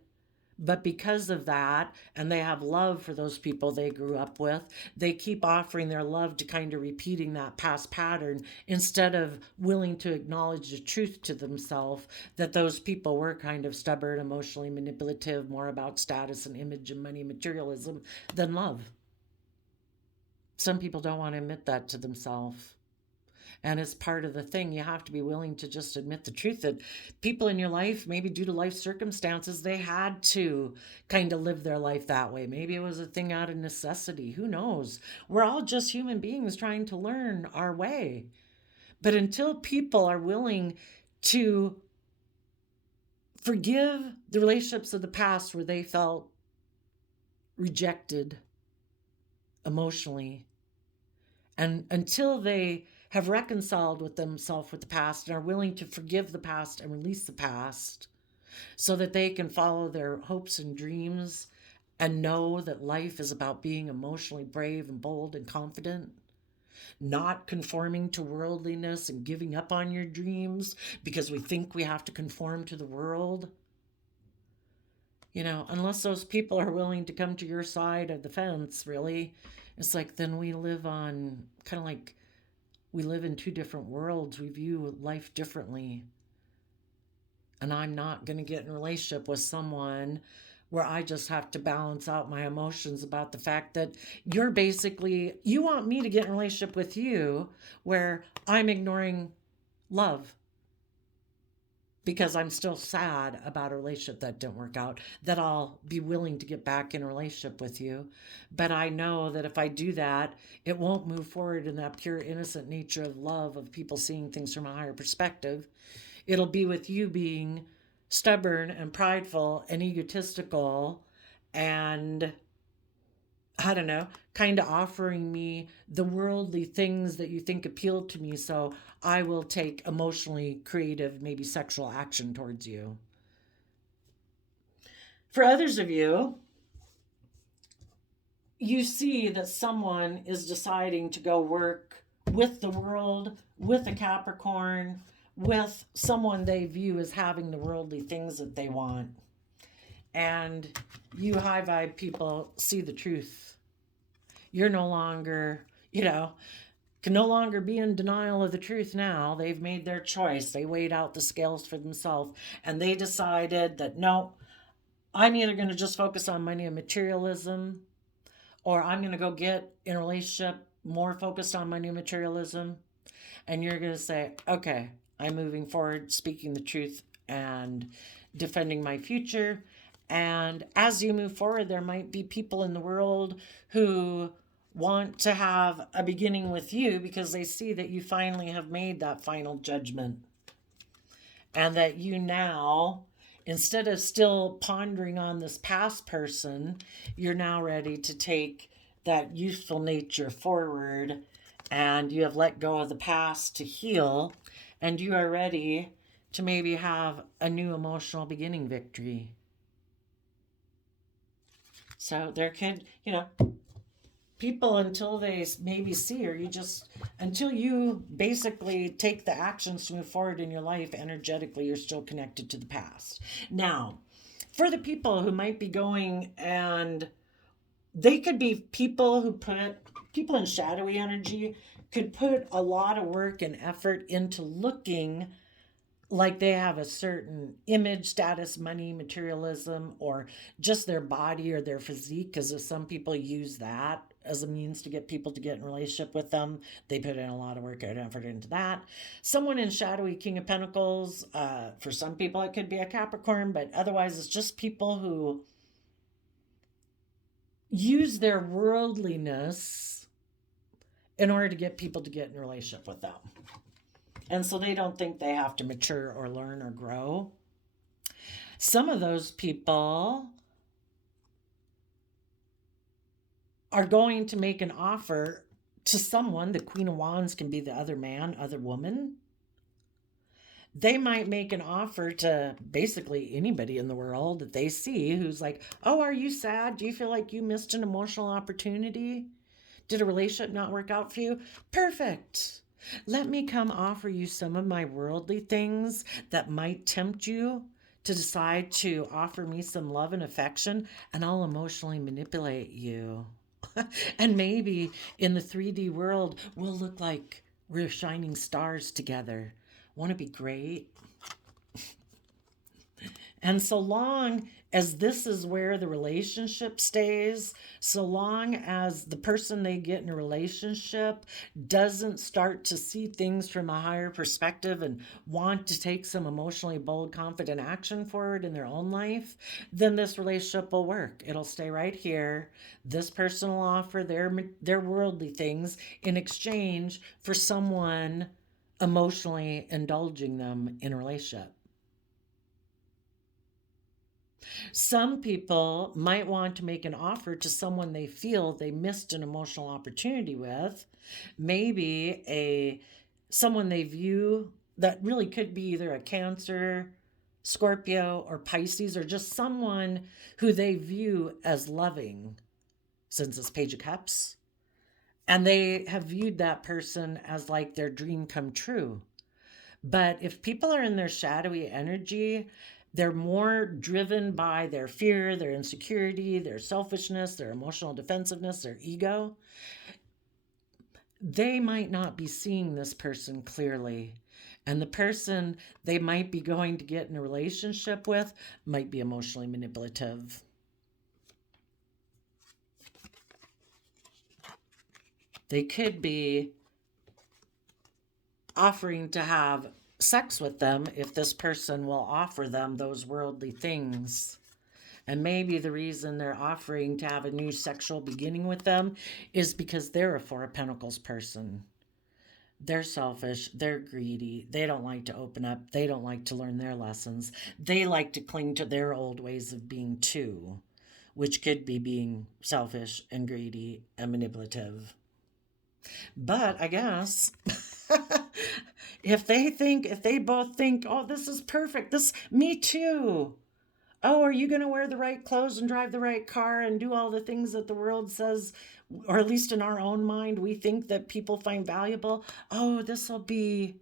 But because of that, and they have love for those people they grew up with, they keep offering their love to kind of repeating that past pattern instead of willing to acknowledge the truth to themselves that those people were kind of stubborn, emotionally manipulative, more about status and image and money materialism than love. Some people don't want to admit that to themselves. And it's part of the thing. You have to be willing to just admit the truth that people in your life, maybe due to life circumstances, they had to kind of live their life that way. Maybe it was a thing out of necessity. Who knows? We're all just human beings trying to learn our way. But until people are willing to forgive the relationships of the past where they felt rejected emotionally, and until they have reconciled with themselves with the past and are willing to forgive the past and release the past so that they can follow their hopes and dreams and know that life is about being emotionally brave and bold and confident, not conforming to worldliness and giving up on your dreams because we think we have to conform to the world. You know, unless those people are willing to come to your side of the fence, really, it's like then we live on kind of like we live in two different worlds. We view life differently. And I'm not going to get in a relationship with someone where I just have to balance out my emotions about the fact that you're basically, you want me to get in a relationship with you where I'm ignoring love because I'm still sad about a relationship that didn't work out, that I'll be willing to get back in a relationship with you. But I know that if I do that, it won't move forward in that pure, innocent nature of love, of people seeing things from a higher perspective. It'll be with you being stubborn and prideful and egotistical and I don't know, kind of offering me the worldly things that you think appeal to me. So I will take emotionally creative, maybe sexual action towards you. For others of you, you see that someone is deciding to go work with the world, with a Capricorn, with someone they view as having the worldly things that they want. And you high vibe people see the truth. You're no longer, can no longer be in denial of the truth now. They've made their choice. They weighed out the scales for themselves and they decided that no, I'm either going to just focus on money and materialism or I'm going to go get in a relationship more focused on money and materialism. And you're going to say, okay, I'm moving forward, speaking the truth and defending my future. And as you move forward, there might be people in the world who want to have a beginning with you because they see that you finally have made that final judgment. And that you now, instead of still pondering on this past person, you're now ready to take that youthful nature forward and you have let go of the past to heal and you are ready to maybe have a new emotional beginning victory. So there could, people until they maybe see or until you basically take the actions to move forward in your life energetically, you're still connected to the past. Now, for the people who might be going and they could be people in shadowy energy could put a lot of work and effort into looking like they have a certain image, status, money, materialism, or just their body or their physique, because some people use that as a means to get people to get in a relationship with them. They put in a lot of work and effort into that. Someone in shadowy King of Pentacles, for some people it could be a Capricorn, but otherwise it's just people who use their worldliness in order to get people to get in a relationship with them. And so they don't think they have to mature or learn or grow. Some of those people are going to make an offer To someone, the Queen of Wands can be the other man, other woman. They might make an offer to basically anybody in the world that they see who's like, oh, are you sad? Do you feel like you missed an emotional opportunity? Did a relationship not work out for you? Perfect. Let me come offer you some of my worldly things that might tempt you to decide to offer me some love and affection, and I'll emotionally manipulate you. And maybe in the 3D world, we'll look like we're shining stars together. Won't it be great? And so long as this is where the relationship stays, so long as the person they get in a relationship doesn't start to see things from a higher perspective and want to take some emotionally bold, confident action forward in their own life, then this relationship will work. It'll stay right here. This person will offer their worldly things in exchange for someone emotionally indulging them in a relationship. Some people might want to make an offer to someone they feel they missed an emotional opportunity with, maybe a someone they view that really could be either a Cancer, Scorpio, or Pisces, or just someone who they view as loving, since it's Page of Cups. And they have viewed that person as like their dream come true. But if people are in their shadowy energy, they're more driven by their fear, their insecurity, their selfishness, their emotional defensiveness, their ego. They might not be seeing this person clearly. And the person they might be going to get in a relationship with might be emotionally manipulative. They could be offering to have sex with them if this person will offer them those worldly things. And maybe the reason they're offering to have a new sexual beginning with them is because they're a Four of Pentacles person. They're selfish, they're greedy, they don't like to open up, they don't like to learn their lessons. They like to cling to their old ways of being too, which could be being selfish and greedy and manipulative. But I guess if they both think, oh, this is perfect, me too. Oh, are you going to wear the right clothes and drive the right car and do all the things that the world says, or at least in our own mind, we think that people find valuable? Oh, this will be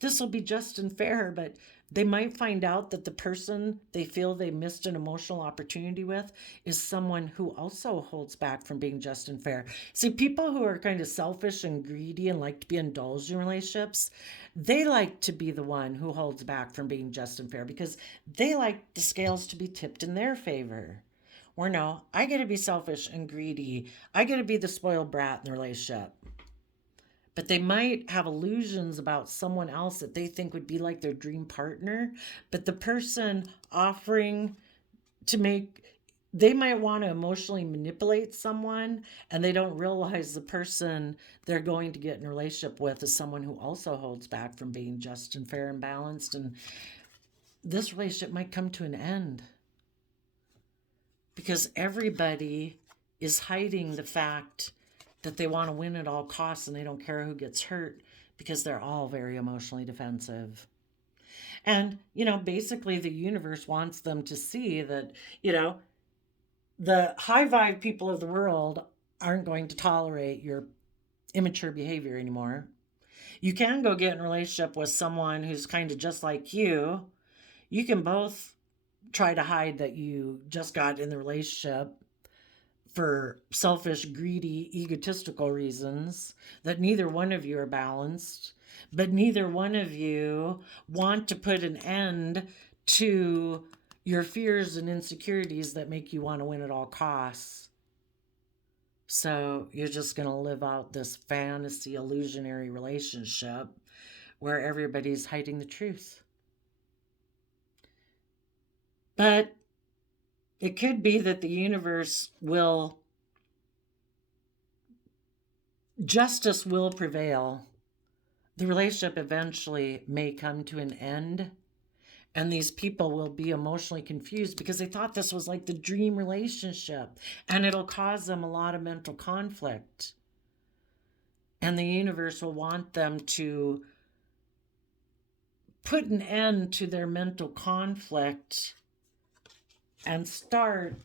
just and fair, but they might find out that the person they feel they missed an emotional opportunity with is someone who also holds back from being just and fair. See, people who are kind of selfish and greedy and like to be indulged in relationships, they like to be the one who holds back from being just and fair because they like the scales to be tipped in their favor. Or no, I get to be selfish and greedy. I get to be the spoiled brat in the relationship. But they might have illusions about someone else that they think would be like their dream partner. But the person offering to make, they might want to emotionally manipulate someone, and they don't realize the person they're going to get in a relationship with is someone who also holds back from being just and fair and balanced. And this relationship might come to an end because everybody is hiding the fact that they want to win at all costs and they don't care who gets hurt because they're all very emotionally defensive. And, basically the universe wants them to see that, the high vibe people of the world aren't going to tolerate your immature behavior anymore. You can go get in a relationship with someone who's kind of just like you. You can both try to hide that you just got in the relationship for selfish, greedy, egotistical reasons, that neither one of you are balanced, but neither one of you want to put an end to your fears and insecurities that make you want to win at all costs. So you're just going to live out this fantasy, illusionary relationship where everybody's hiding the truth. But it could be that the universe justice will prevail. The relationship eventually may come to an end, and these people will be emotionally confused because they thought this was like the dream relationship, and it'll cause them a lot of mental conflict. And the universe will want them to put an end to their mental conflict and start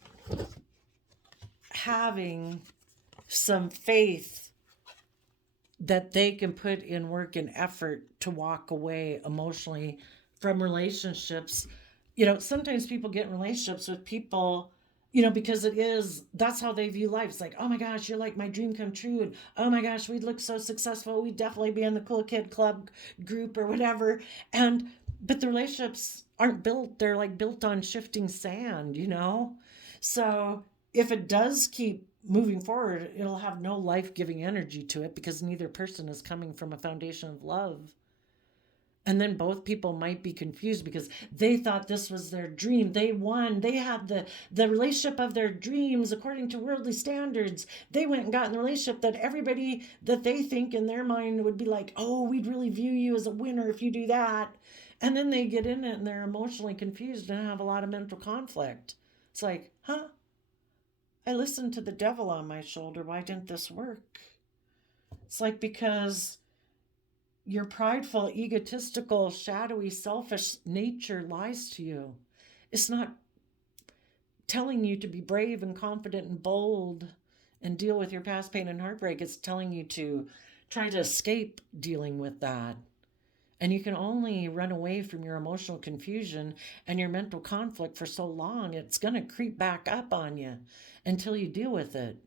having some faith that they can put in work and effort to walk away emotionally from relationships. Sometimes people get in relationships with people, because that's how they view life. It's like, oh my gosh, you're like my dream come true. And oh my gosh, we'd look so successful. We'd definitely be in the cool kid club group or whatever. But the relationships aren't built, they're like built on shifting sand. So if it does keep moving forward, it'll have no life giving energy to it because neither person is coming from a foundation of love. And then both people might be confused because they thought this was their dream. They won. They had the relationship of their dreams according to worldly standards. They went and got in the relationship that everybody that they think in their mind would be like, oh, we'd really view you as a winner if you do that. And then they get in it and they're emotionally confused and have a lot of mental conflict. It's like, huh? I listened to the devil on my shoulder. Why didn't this work? It's like because your prideful, egotistical, shadowy, selfish nature lies to you. It's not telling you to be brave and confident and bold and deal with your past pain and heartbreak. It's telling you to try to escape dealing with that. And you can only run away from your emotional confusion and your mental conflict for so long, it's going to creep back up on you until you deal with it.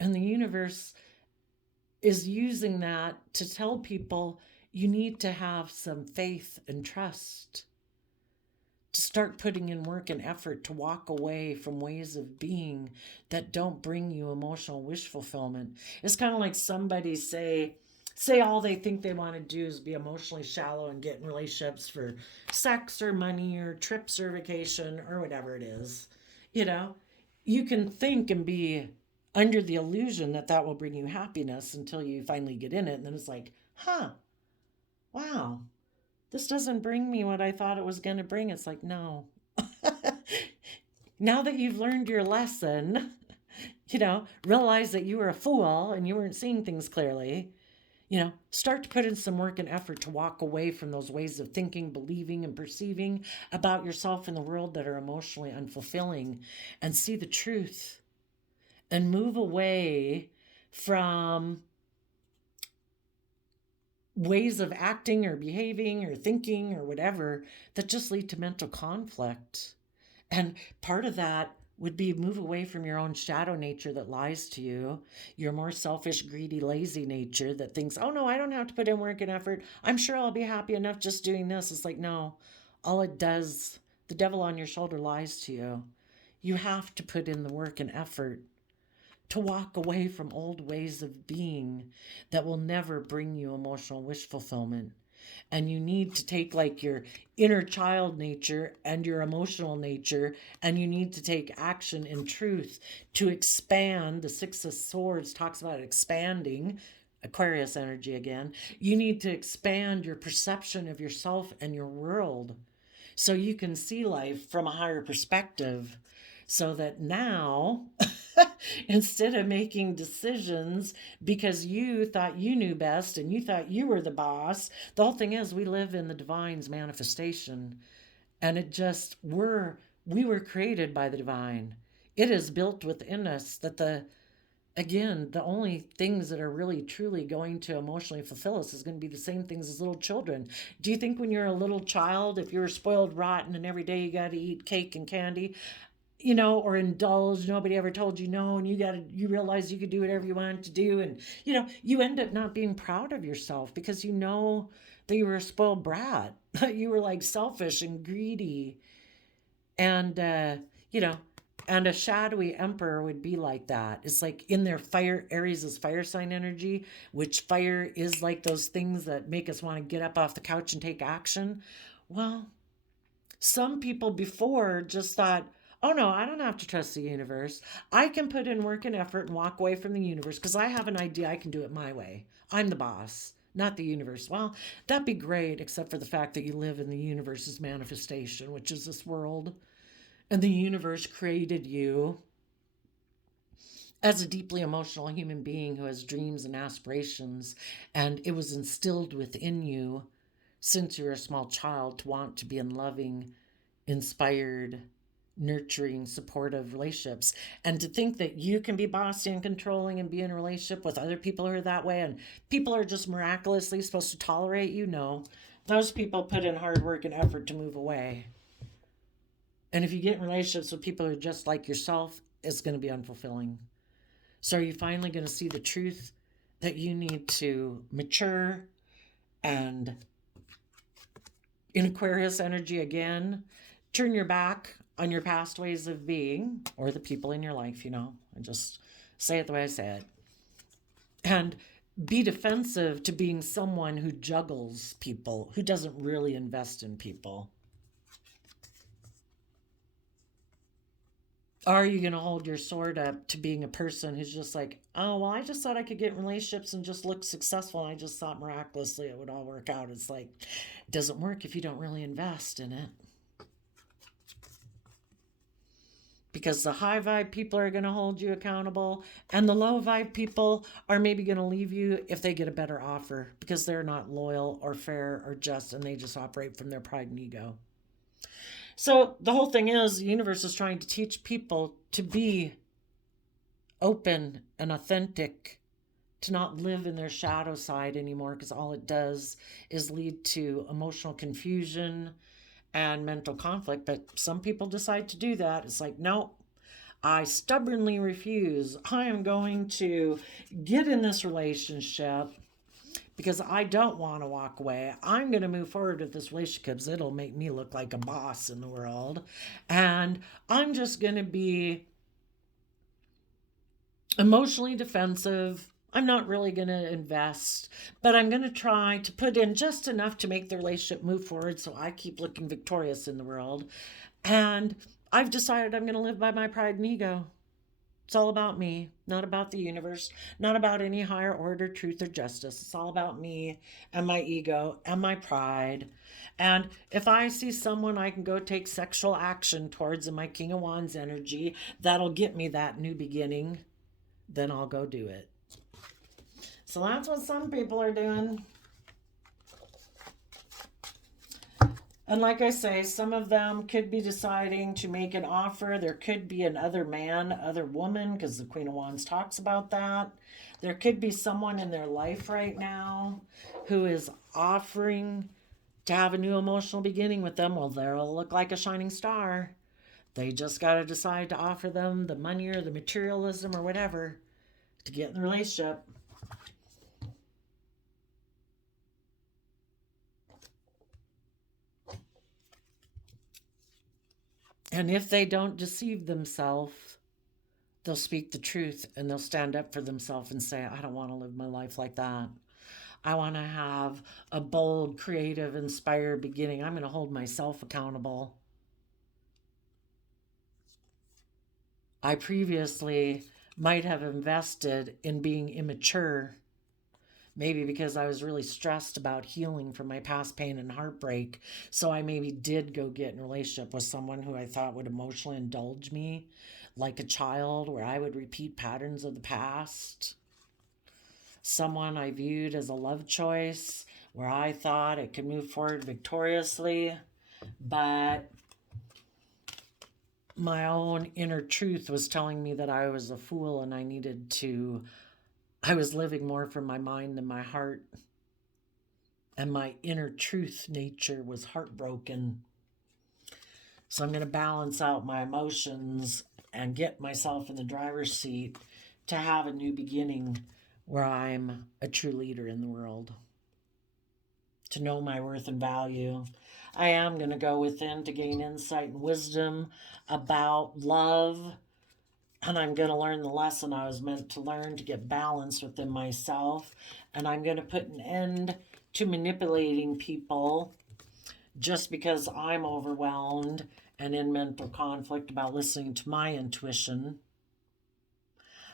And the universe is using that to tell people you need to have some faith and trust, to start putting in work and effort to walk away from ways of being that don't bring you emotional wish fulfillment. It's kind of like somebody say all they think they want to do is be emotionally shallow and get in relationships for sex or money or trips or vacation or whatever it is. You can think and be under the illusion that that will bring you happiness until you finally get in it. And then it's like, huh, wow, this doesn't bring me what I thought it was going to bring. It's like, no. Now that you've learned your lesson, realize that you were a fool and you weren't seeing things clearly. Start to put in some work and effort to walk away from those ways of thinking, believing, and perceiving about yourself and the world that are emotionally unfulfilling, and see the truth and move away from ways of acting or behaving or thinking or whatever that just lead to mental conflict. And part of that would be move away from your own shadow nature that lies to you, your more selfish, greedy, lazy nature that thinks, oh no, I don't have to put in work and effort. I'm sure I'll be happy enough just doing this. It's like, no, all it does, the devil on your shoulder lies to you. You have to put in the work and effort to walk away from old ways of being that will never bring you emotional wish fulfillment. And you need to take like your inner child nature and your emotional nature, and you need to take action in truth to expand. The Six of Swords talks about expanding, Aquarius energy again. You need to expand your perception of yourself and your world so you can see life from a higher perspective, so that now instead of making decisions because you thought you knew best and you thought you were the boss, the whole thing is we live in the divine's manifestation, and we were created by the divine. It is built within us that the only things that are really truly going to emotionally fulfill us is going to be the same things as little children. Do you think when you're a little child, if you're spoiled rotten and every day you got to eat cake and candy, or indulge, nobody ever told you no, and you realize you could do whatever you wanted to do, and you end up not being proud of yourself because that you were a spoiled brat. You were like selfish and greedy, and and a shadowy emperor would be like that. It's like in their fire, Aries is fire sign energy, which fire is like those things that make us want to get up off the couch and take action. Well, some people before just thought, oh no, I don't have to trust the universe. I can put in work and effort and walk away from the universe because I have an idea I can do it my way. I'm the boss, not the universe. Well, that'd be great, except for the fact that you live in the universe's manifestation, which is this world. And the universe created you. as a deeply emotional human being who has dreams and aspirations, and it was instilled within you since you were a small child to want to be in loving, inspired, nurturing, supportive relationships. And to think that you can be bossy and controlling and be in a relationship with other people who are that way and people are just miraculously supposed to tolerate you, no. Those people put in hard work and effort to move away. And if you get in relationships with people who are just like yourself, it's going to be unfulfilling. So are you finally going to see the truth that you need to mature and in Aquarius energy again, turn your back on your past ways of being or the people in your life, and just say it the way I say it. And be defensive to being someone who juggles people, who doesn't really invest in people. Are you going to hold your sword up to being a person who's just like, oh, well, I just thought I could get in relationships and just look successful. And I just thought miraculously it would all work out. It's like, it doesn't work if you don't really invest in it. Because the high vibe people are going to hold you accountable, and the low vibe people are maybe going to leave you if they get a better offer because they're not loyal or fair or just, and they just operate from their pride and ego. So the whole thing is the universe is trying to teach people to be open and authentic, to not live in their shadow side anymore, because all it does is lead to emotional confusion and mental conflict. But some people decide to do that. It's like, no, I stubbornly refuse. I am going to get in this relationship because I don't want to walk away. I'm going to move forward with this relationship because it'll make me look like a boss in the world. And I'm just going to be emotionally defensive. I'm not really going to invest, but I'm going to try to put in just enough to make the relationship move forward so I keep looking victorious in the world. And I've decided I'm going to live by my pride and ego. It's all about me, not about the universe, not about any higher order, truth, or justice. It's all about me and my ego and my pride. And if I see someone I can go take sexual action towards in my King of Wands energy, that'll get me that new beginning, then I'll go do it. So that's what some people are doing. And like I say, some of them could be deciding to make an offer. There could be another man, other woman, because the Queen of Wands talks about that. There could be someone in their life right now who is offering to have a new emotional beginning with them. Well, they'll look like a shining star. They just got to decide to offer them the money or the materialism or whatever to get in the relationship. And if they don't deceive themselves, they'll speak the truth and they'll stand up for themselves and say, I don't want to live my life like that. I want to have a bold, creative, inspired beginning. I'm going to hold myself accountable. I previously might have invested in being immature, maybe because I was really stressed about healing from my past pain and heartbreak. So I maybe did go get in a relationship with someone who I thought would emotionally indulge me like a child, where I would repeat patterns of the past. Someone I viewed as a love choice, where I thought it could move forward victoriously, but my own inner truth was telling me that I was a fool and I was living more from my mind than my heart. And my inner truth nature was heartbroken. So I'm going to balance out my emotions and get myself in the driver's seat to have a new beginning where I'm a true leader in the world. To know my worth and value. I am going to go within to gain insight and wisdom about love. And I'm going to learn the lesson I was meant to learn to get balance within myself. And I'm going to put an end to manipulating people just because I'm overwhelmed and in mental conflict about listening to my intuition.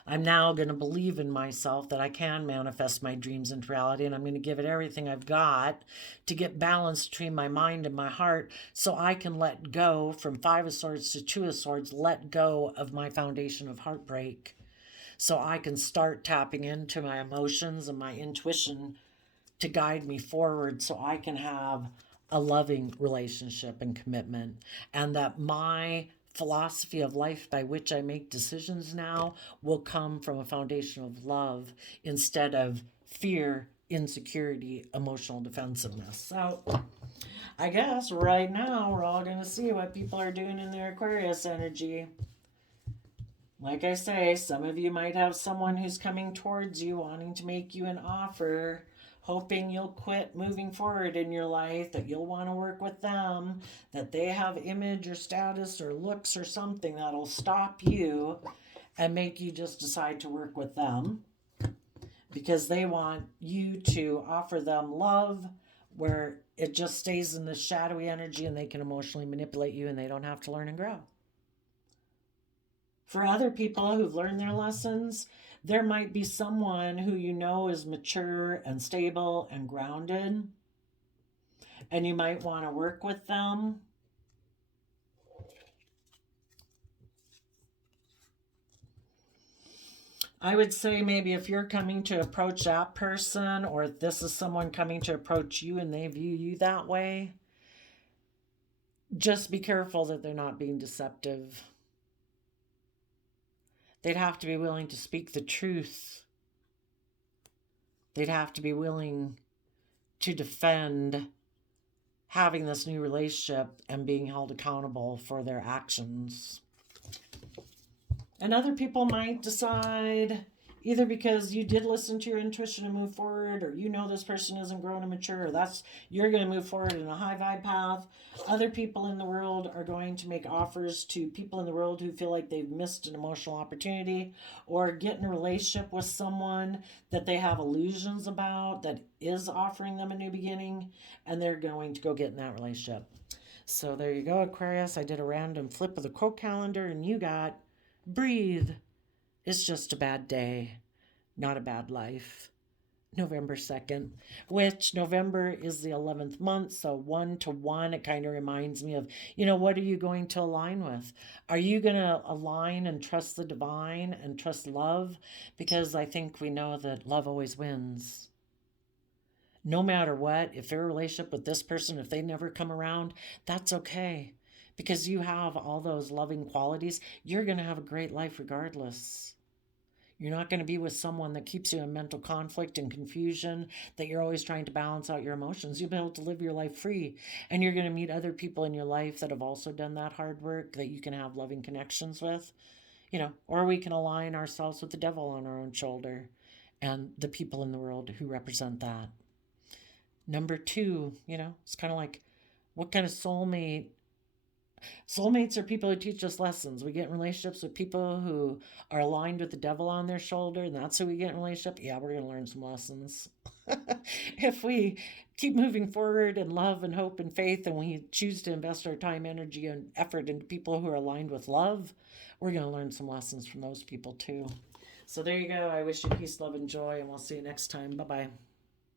I'm now going to believe in myself that I can manifest my dreams into reality, and I'm going to give it everything I've got to get balance between my mind and my heart so I can let go from Five of Swords to Two of Swords, let go of my foundation of heartbreak, so I can start tapping into my emotions and my intuition to guide me forward so I can have a loving relationship and commitment. And that my philosophy of life by which I make decisions now will come from a foundation of love instead of fear, insecurity, emotional defensiveness. So I guess right now we're all going to see what people are doing in their Aquarius energy. Like I say, some of you might have someone who's coming towards you wanting to make you an offer, hoping you'll quit moving forward in your life, that you'll want to work with them, that they have image or status or looks or something that'll stop you and make you just decide to work with them because they want you to offer them love where it just stays in the shadowy energy and they can emotionally manipulate you and they don't have to learn and grow. For other people who've learned their lessons, there might be someone who you know is mature and stable and grounded, and you might want to work with them. I would say maybe if you're coming to approach that person, or if this is someone coming to approach you and they view you that way, just be careful that they're not being deceptive. They'd have to be willing to speak the truth. They'd have to be willing to defend having this new relationship and being held accountable for their actions. And other people might decide, either because you did listen to your intuition and move forward, or you know this person isn't grown and mature, or you're going to move forward in a high vibe path. Other people in the world are going to make offers to people in the world who feel like they've missed an emotional opportunity, or get in a relationship with someone that they have illusions about that is offering them a new beginning, and they're going to go get in that relationship. So there you go, Aquarius. I did a random flip of the quote calendar, and you got breathe. It's just a bad day, not a bad life. November 2nd, which November is the 11th month. So 1 to 1, it kind of reminds me of, what are you going to align with? Are you going to align and trust the divine and trust love? Because I think we know that love always wins. No matter what, if you're in a relationship with this person, if they never come around, that's okay. Because you have all those loving qualities, you're going to have a great life regardless. You're not going to be with someone that keeps you in mental conflict and confusion, that you're always trying to balance out your emotions. You'll be able to live your life free. And you're going to meet other people in your life that have also done that hard work that you can have loving connections with. Or we can align ourselves with the devil on our own shoulder and the people in the world who represent that. Number 2, it's kind of like, what kind of soulmate? Soulmates are people who teach us lessons. We get in relationships with people who are aligned with the devil on their shoulder, and that's who we get in a relationship. Yeah, we're going to learn some lessons. If we keep moving forward in love and hope and faith, and we choose to invest our time, energy, and effort into people who are aligned with love, we're going to learn some lessons from those people too. So there you go. I wish you peace, love, and joy, and we'll see you next time. Bye-bye.